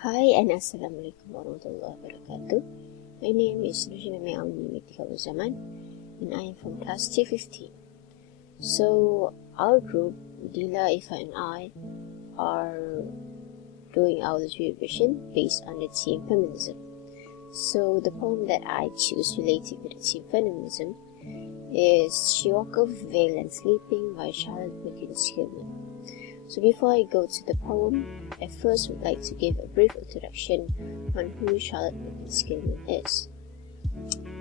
Hi and Assalamualaikum warahmatullahi wabarakatuh. My name is Syamimi Auni and I am from class T15. So our group, Dila, Ifa and I, are doing our literary revision based on the theme Feminism. So the poem that I choose related to the theme Feminism is She Woke Up Veiled and Sleeping by Charlotte Perkins Gilman. So before I go to the poem, I first would like to give a brief introduction on who Charlotte Perkins Gilman is.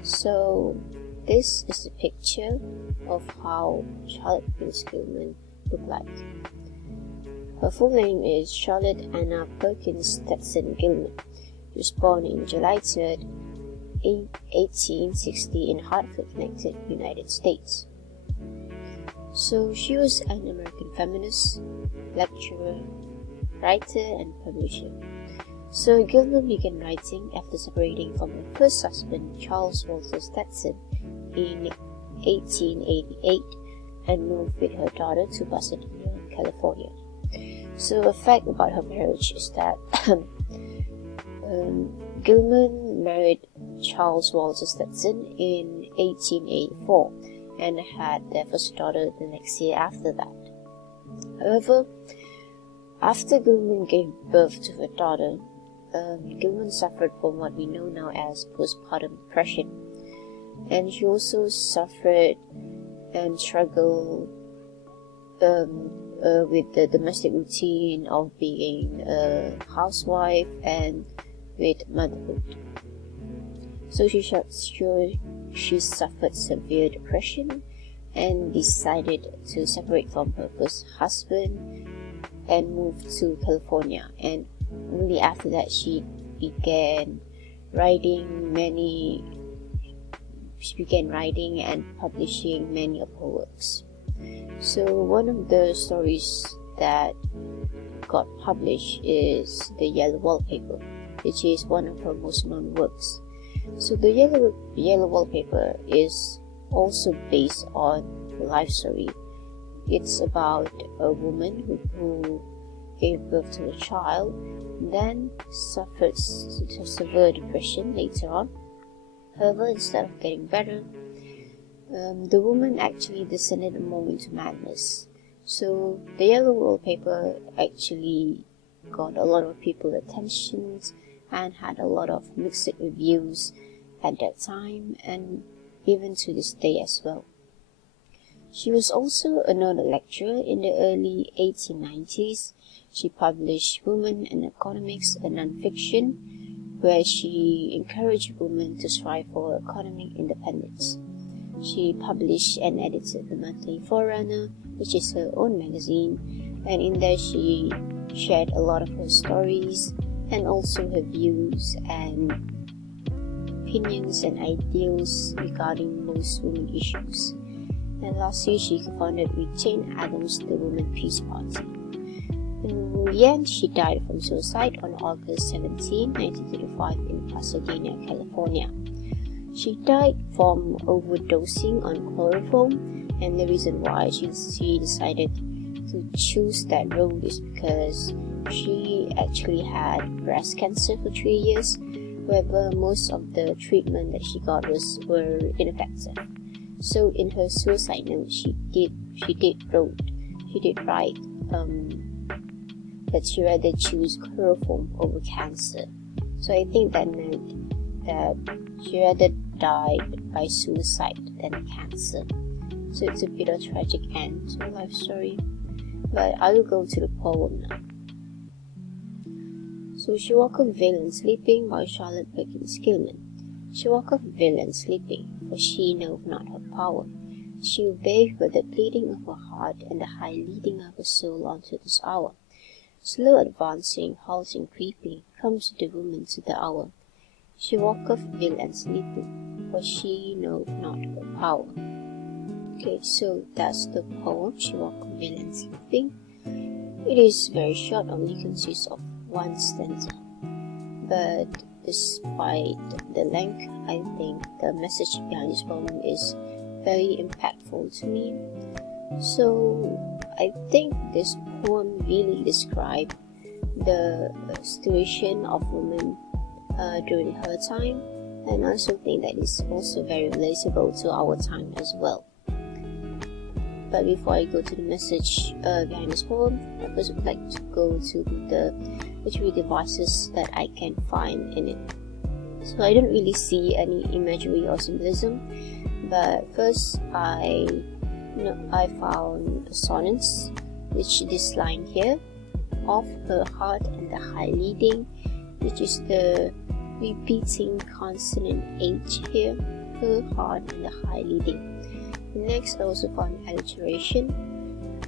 So this is a picture of how Charlotte Perkins Gilman looked like. Her full name is Charlotte Anna Perkins Stetson Gilman. She was born in July 3rd, 1860 in Hartford, Connecticut, United States. So she was an American feminist, lecturer, writer, and publisher. So Gilman began writing after separating from her first husband, Charles Walter Stetson, in 1888 and moved with her daughter to Pasadena, California. So a fact about her marriage is that Gilman married Charles Walter Stetson in 1884 and had their first daughter the next year after that. However, after Gilman gave birth to her daughter, Gilman suffered from what we know now as postpartum depression, and she also suffered and struggled with the domestic routine of being a housewife and with motherhood. So she suffered severe depression and decided to separate from her first husband and move to California. And only after that she began writing and publishing many of her works. So one of the stories that got published is the Yellow Wallpaper, which is one of her most known works. So the Yellow Wallpaper is also based on a life story. It's about a woman who gave birth to a child, then suffered severe depression later on. However, instead of getting better, the woman actually descended more into madness. So the Yellow Wallpaper actually got a lot of people's attention and had a lot of mixed reviews at that time and even to this day as well. She was also a noted lecturer in the early 1890s. She published Women and Economics, a non-fiction, where she encouraged women to strive for economic independence. She published and edited the monthly Forerunner, which is her own magazine, and in there she shared a lot of her stories and also her views and opinions and ideals regarding most women issues. And lastly, she co-founded with Jane Addams the Women Peace Party. In the end, she died from suicide on August 17, 1935 in Pasadena, California. She died from overdosing on chloroform, and the reason why she decided to choose that road is because she actually had breast cancer for 3 years. However, most of the treatment that she got were ineffective. So in her suicide note, she did write that she rather choose chloroform over cancer. So I think that meant that she rather died by suicide than cancer. So it's a bit of a tragic end to her life story. But I will go to the poem now. So She Woke Up Veiled and Sleeping by Charlotte Perkins Gilman. She woke up veiled and sleeping, for she knew not her power. She obeyed with the pleading of her heart and the high leading of her soul unto this hour. Slow advancing, halting, creeping, comes the woman to the hour. She woke up veiled and sleeping, for she knew not her power. Okay, so that's the poem, She Woke Up Veiled and Sleeping. It is very short, only consists of one stanza. But despite the length, I think the message behind this poem is very impactful to me. So I think this poem really describes the situation of women during her time, and I also think that is also very relatable to our time as well. But before I go to the message behind this poem, I first would like to go to the literary devices that I can find in it. So I don't really see any imagery or symbolism, but first I found sonnets, which this line here, of her heart and the high leading, which is the repeating consonant H here, her heart and the high leading. Next, I also found alliteration.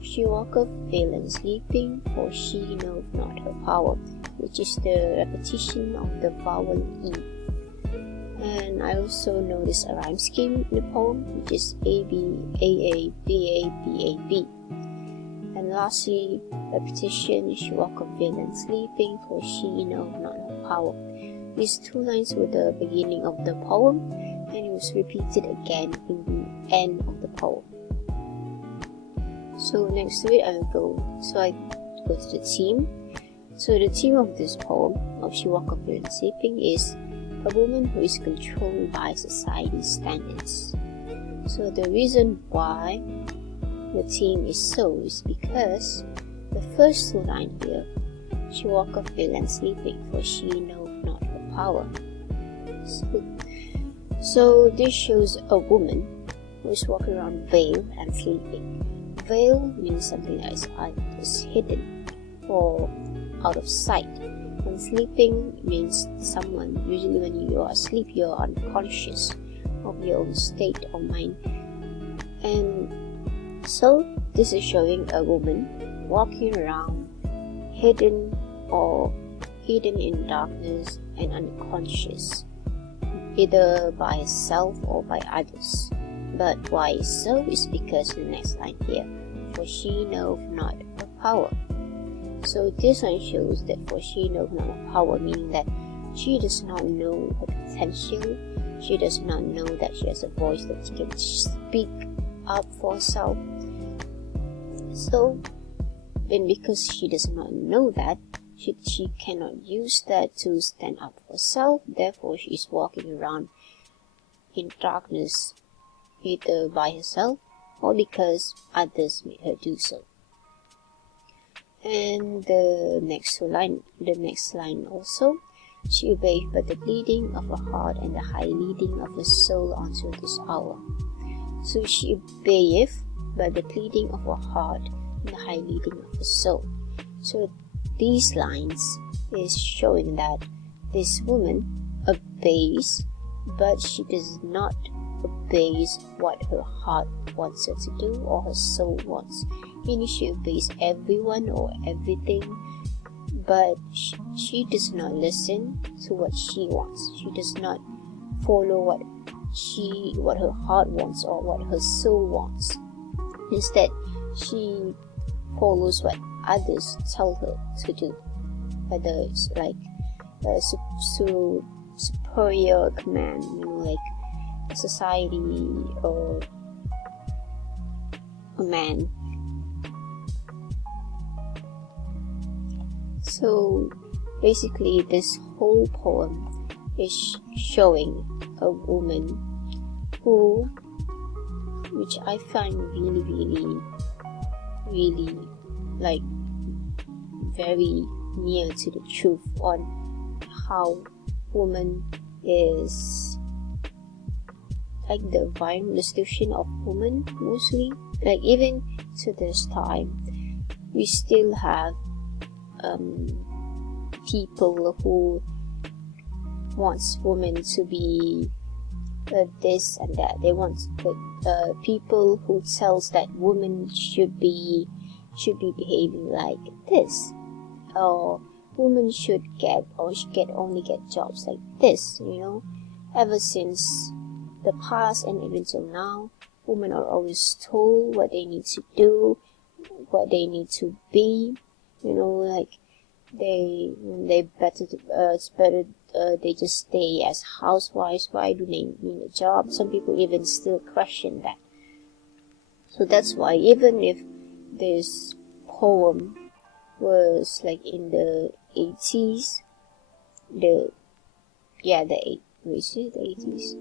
She walketh pale and sleeping, for she knoweth not her power, which is the repetition of the vowel E. And I also noticed a rhyme scheme in the poem, which is A B A A B A B A B. And lastly, repetition, she walketh pale and sleeping, for she knoweth not her power. These two lines were the beginning of the poem, and it was repeated again in the end of the poem. So next to it, I go to the theme. So the theme of this poem, of She Walketh Pale and Sleeping, is a woman who is controlled by society's standards. So the reason why the theme is so is because the first two lines here, she walketh pale and sleeping, for she knoweth not her power. So this shows a woman who is walking around veiled and sleeping. Veil means something that is hidden or out of sight. And sleeping means someone, usually when you are asleep, you are unconscious of your own state of mind. And so this is showing a woman walking around hidden in darkness and unconscious, either by herself or by others. But why so is because the next line here, for she knoweth not her power. So this one shows that for she knoweth not her power, meaning that she does not know her potential, she does not know that she has a voice that she can speak up for herself. So, and because she does not know that, she cannot use that to stand up for herself, therefore she is walking around in darkness, either by herself or because others made her do so. And the next line also, she obeyeth but the bleeding of her heart and the high leading of her soul unto this hour. So she obeyeth but the pleading of her heart and the high leading of her soul. So these lines is showing that this woman obeys, but she does not obeys what her heart wants her to do or her soul wants. Meaning she obeys everyone or everything, but she does not listen to what she wants. She does not follow what her heart wants or what her soul wants. Instead, she follows what others tell her to do, whether it's like a superior command, like society or a man. So basically this whole poem is showing a woman which I find really like very near to the truth on how woman is like the environment, the situation of women mostly. Like even to this time, we still have people who wants women to be this and that. They want people who tells that women should be behaving like this, or women should only get jobs like this. Ever since the past and even till now, women are always told what they need to do, what they need to be. Like it's better they just stay as housewives. Why do they need a job? Some people even still question that. So that's why even if this poem was like in the 80s, the 80s,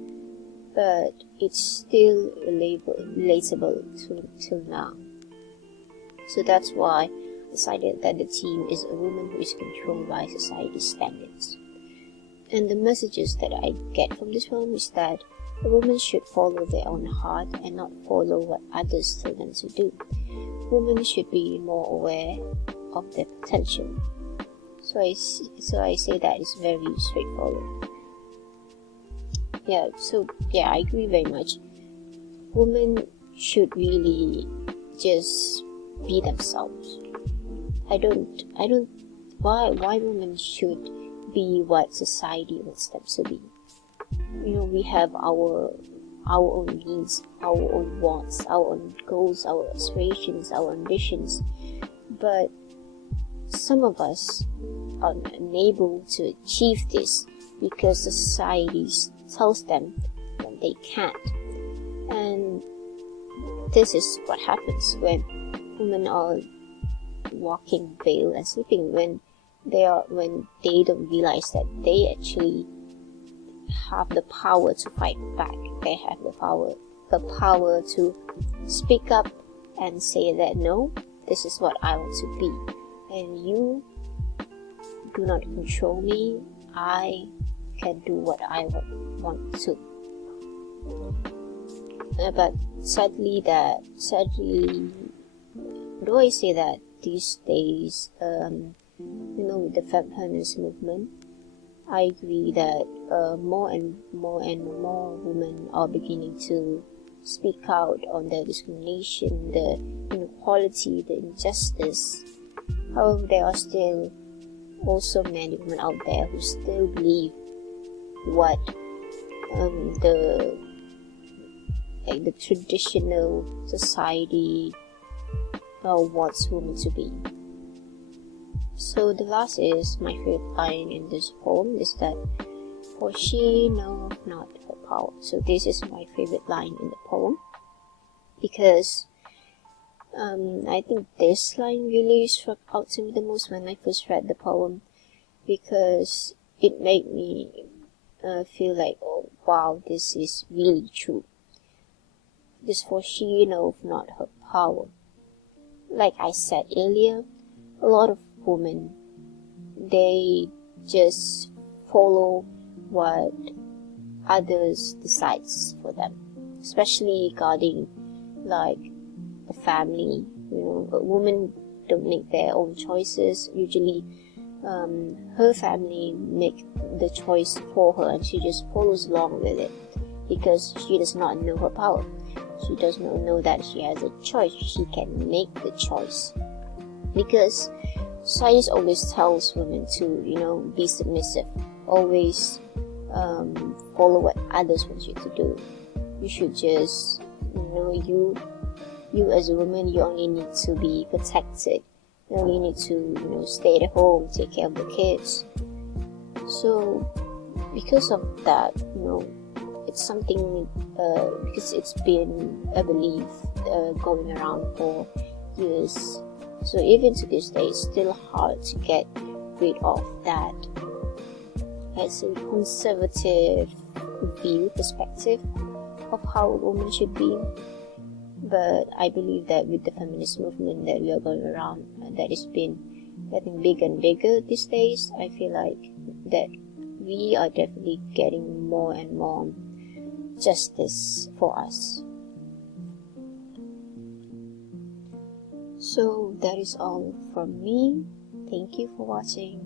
but it's still relatable till now. So that's why I decided that the theme is a woman who is controlled by society's standards. And the messages that I get from this film is that a woman should follow their own heart and not follow what others tell them to do. Women should be more aware of their potential. So I say that it's very straightforward. I agree very much. Women should really just be themselves. Why women should be what society wants them to be. We have our own needs, our own wants, our own goals, our aspirations, our ambitions, but some of us are unable to achieve this because society tells them that they can't. And this is what happens when women are walking veiled and sleeping, when they don't realize that they actually have the power to fight back. They have the power to speak up and say that no, this is what I want to be, and you do not control me. I can do what I want to. But sadly, though I say that these days, with the feminist movement, I agree that more and more women are beginning to speak out on the discrimination, the inequality, the injustice. However, there are still also many women out there who still believe what the traditional society wants women to be. So the last is my favorite line in this poem is that, "For she knoweth not her power." So this is my favorite line in the poem because I think this line really struck out to me the most when I first read the poem, because it made me feel like, oh wow, this is really true. This "for she knoweth not her power." Like I said earlier, a lot of women, they just follow what others decides for them, especially regarding like a family. Women don't make their own choices. Usually her family make the choice for her, and she just follows along with it because she does not know her power. She does not know that she has a choice. She can make the choice, because society always tells women to, be submissive. Always follow what others want you to do. You should just, you as a woman, you only need to be protected. You only need to, stay at home, take care of the kids. So, because of that, it's something, because it's been a belief going around for years. So even to this day, it's still hard to get rid of that as a conservative perspective of how a woman should be. But I believe that with the feminist movement that we are going around, that has been getting bigger and bigger these days, I feel like that we are definitely getting more and more justice for us. So that is all from me. Thank you for watching.